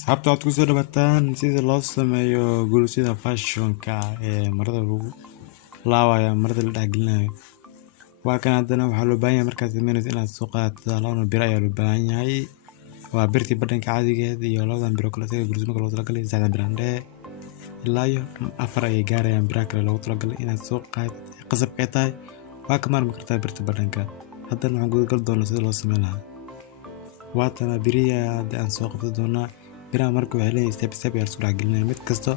Sababta aad ku soo dhawataan sida loo sameeyo gulusyada fashionka ee marada lagu laawayo marada la dhexgelinayo. Waa kan haddana waxaa loo baahan yahay markaad sameynayso inaad soo qaadato laba bir ayaa loo baahan yahay. Waa birtii badhanka caadigeed iyo labadan biro kale sida gulusyada loogu talagalay saddexdan bir dheer ilaa iyo 4 ayay gaarayaan biraha kale loogu talagalay inaad soo qaadato qasab ay tahay. Waa ka maarmi kartaa birta badhanka. Haddana waxaan gudagal doonaa sida loo sameyn lahaa. Waatana biriya aan soo qabto doonaa. biraha marka waxay leeyihiin step ayaa isku dhexgelinaya mid kasto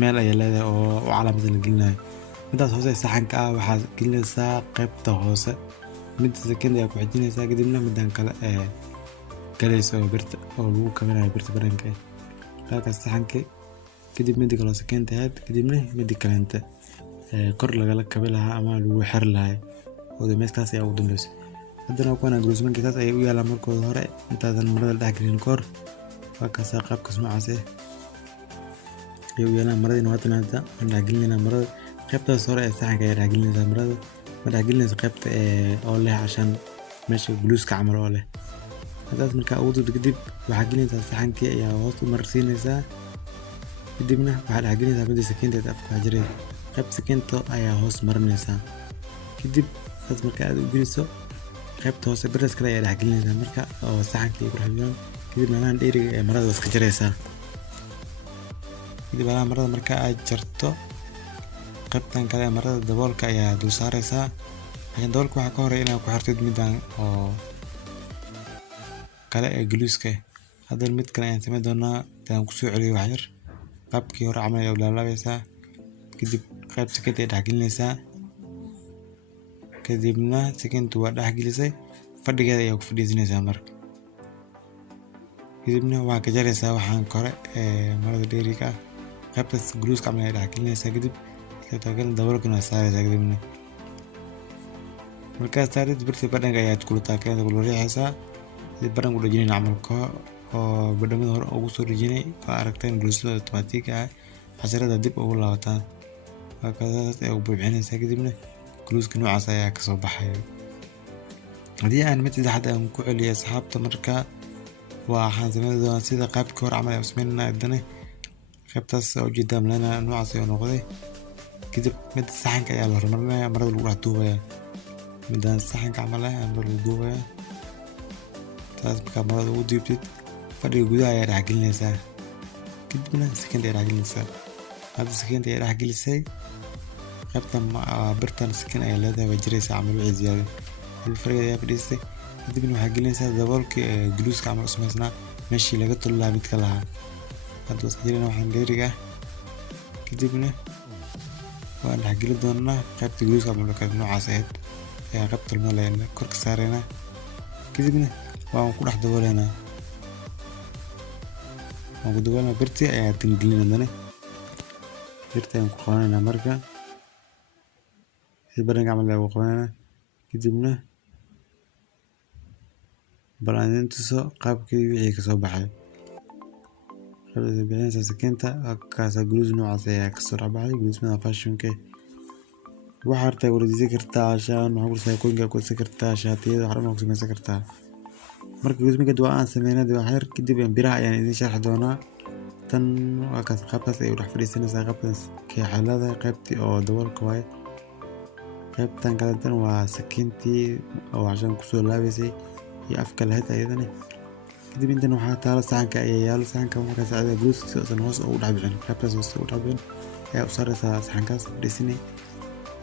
meel ayay leedahay oo calaamad la gelinayo. midaas hoose saxanka ah waxaad gelinaysaa qaybta hoose, midda second ayaa ku xijinaysaa kadibna midan kale ee galayso birta oo lagu kabinayo birta badhanka halkaas saxanka kadib midda kale second ahayd kadibna midda kalenta kor lagala kabi lahaa ama lagu xir lahaa oo meestaas ayaa ugu dambayso. haddana kuwana guluusmanka taas ayay u yaalaan markooda hore intaadan marada la dhexgelin kor وكذا قاب كسمة عسى يوينا مرض نوات ماذا نعجلنا مرض قبت الصورة الساعة كي نعجلنا مرض ما نعجلنا قبت أوله عشان ماشي جلوس كعمر أوله هذا من كأوضو بكذب وعجلنا الساعة كي يا وصل مرسين الساعة كذبنا بعد عجلنا بدي سكين تتأفق عجري قبت سكين تو أيا هوس مرنا الساعة كذب هذا من كأوضو جلسه قبت هوس برس كلا يا عجلنا مركا أو الساعة كي يروح اليوم kadib meelahan dheeriga ee marada iska jaraysaa kadib meelaha marada marka aad jarto qaybtan kale ee marada daboolka ayaa dul saaraysaa laakiin daboolka waxaa ka horeeya inaad ku xirtid midan oo kale ee guluuska haddana mid kale ayaan samayn doonaa intaan kusoo celiyo wax yar qaabkii hore camal ayaa ulaalaabaysaa kadib qayb second ay dhexgelinaysaa kadibna second waa dhexgelisay fadhigeeda ayaa ku fadhiisinaysaa marka kadibna waxaa ka jaraysaa waxaan kore marada dheeriga ah qaybtaas guluuska camal ay dhexgelinaysaa kadib taagan daboolkana saaraysaa kadibna markaas saarid birta badhanka ayaad kula keenta kula riixaysaa sidii badhanka u dhajinayna camalka oo badhamada hore ugu soo dhajinay waa aragteen guluusyada otomaatig ah xasirada dib ugu laabataan waa kasaas ay u buuxinaysaa kadibna guluuska noocaas ayaa kasoo baxaya. haddii aan mid saddexaad aan ku celiyo asxaabta marka waxaan sameyn doonaa sida qaabkii hore camal ayaan sameynaa haddana qaybtaas ujeedaa malena noocaas ayuu noqday kadib midda saxanka ayaa la horumarinaya marada lagu dhex duubaya midaan saxanka camal ah marada lagu duubaya taas markaa marada ugu duubtid fadhiga gudaha ayaa dhexgelinaysaa kadibna second ayaa dhexgelinaysaa hadda second ayaa dhexgelisay qaybtan birtan second ayaa leedahay waa jiraysaa camal wixii ziyaaday kadib fadhigeeda ayaa fadhiisay kadibna waxaa gelinaysaa daboolkii guluuska camal u samaysnaa meeshii laga toli lahaa midka lahaa hadda iska jirana waxaan dheeriga kadibna waan dhexgeli doonaa qaybta guluuska camal ka noocaas ahayd ayaa qayb talmeelaya korka saaraynaa kadibna waan ku dhex dabooleynaa waan ku dabooleynaa birtii ayaa tangelin haddana birtii ayaan ku qabanaynaa marka si badhanka camal ayaa ugu qabanaynaa kadibna balaan tuso qaabkii wixii kasoo baxay qaybta bixinaysa sakinta kaasa guluus noocaas ayaa kasoo dhexbaxay guluusmada fashionka waxaa hartaa wareejisi kartaa ashaan waxaa kursaa koynka kursi kartaa shaatiyada wax dhan ku samaysan kartaa marka guluusmada waa aan sameynay wax yar kadib biraha ayaan idin sharxi doonaa tan waa kaas qaabkaas ay u dhex fadhiisanaysaa qaybtaas keexalada qaybtii oo daboolka waaye qaybtan kale tan waa sakintii oo ashaan kusoo laabaysay iyo afka lahayd ayadana kadib intan waxaa taalo saxanka ayaa yaalo saxanka markaa saacada guluuska san hoos ugu dhex bixin qaybtaas hoos ugu dhex bixin ayaa u saaraysaa saxankaas fadhiisanay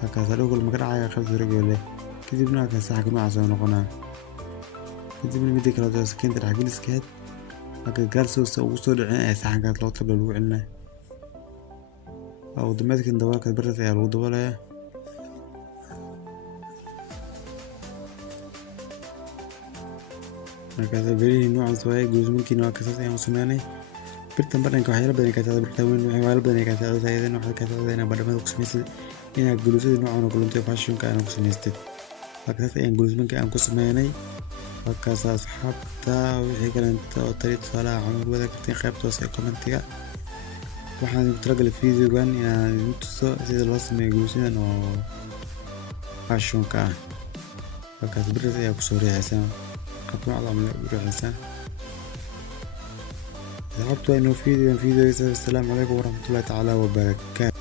halkaas adhow kale maka dhacaya qaybta wareegole kadibna halkaas saxanka noocaas oo noqonaa kadibna midda kale oo sakinta dhexgeliskeed halka gaalsoosta ugu soo dhicin ee saxankaas loo tabla lagu celinaya ugu dambeydkan daboolka birtaas ayaa lagu daboolaya markaas berihii noocaas waaye guluusmankiina waa kasaas ayaan u sameynay birtan badhanka waxyaala badan ka socda birta weyn waxyaala badan ka socda ayadana waxay ka socda inaa badhamada ku samaysay inaa guluusyada noocan oo kulantay fashionka aan ku samaystay markaas ayaan guluusmanka aan ku sameynay halkaas asxaabta wixii kalenta oo tali tusaalaha waxaan ugu wada kartiin qaybta hoose ee commentiga waxaan idinku talagalay videogan inaan idin tuso sida loo sameeyo guluusyadan oo fashionka ah halkaas birtaas ayaa kusoo riixaysaa قطوع عظام الرئيسة حبيتوا انه فيديو السلام عليكم ورحمة الله تعالى وبركاته.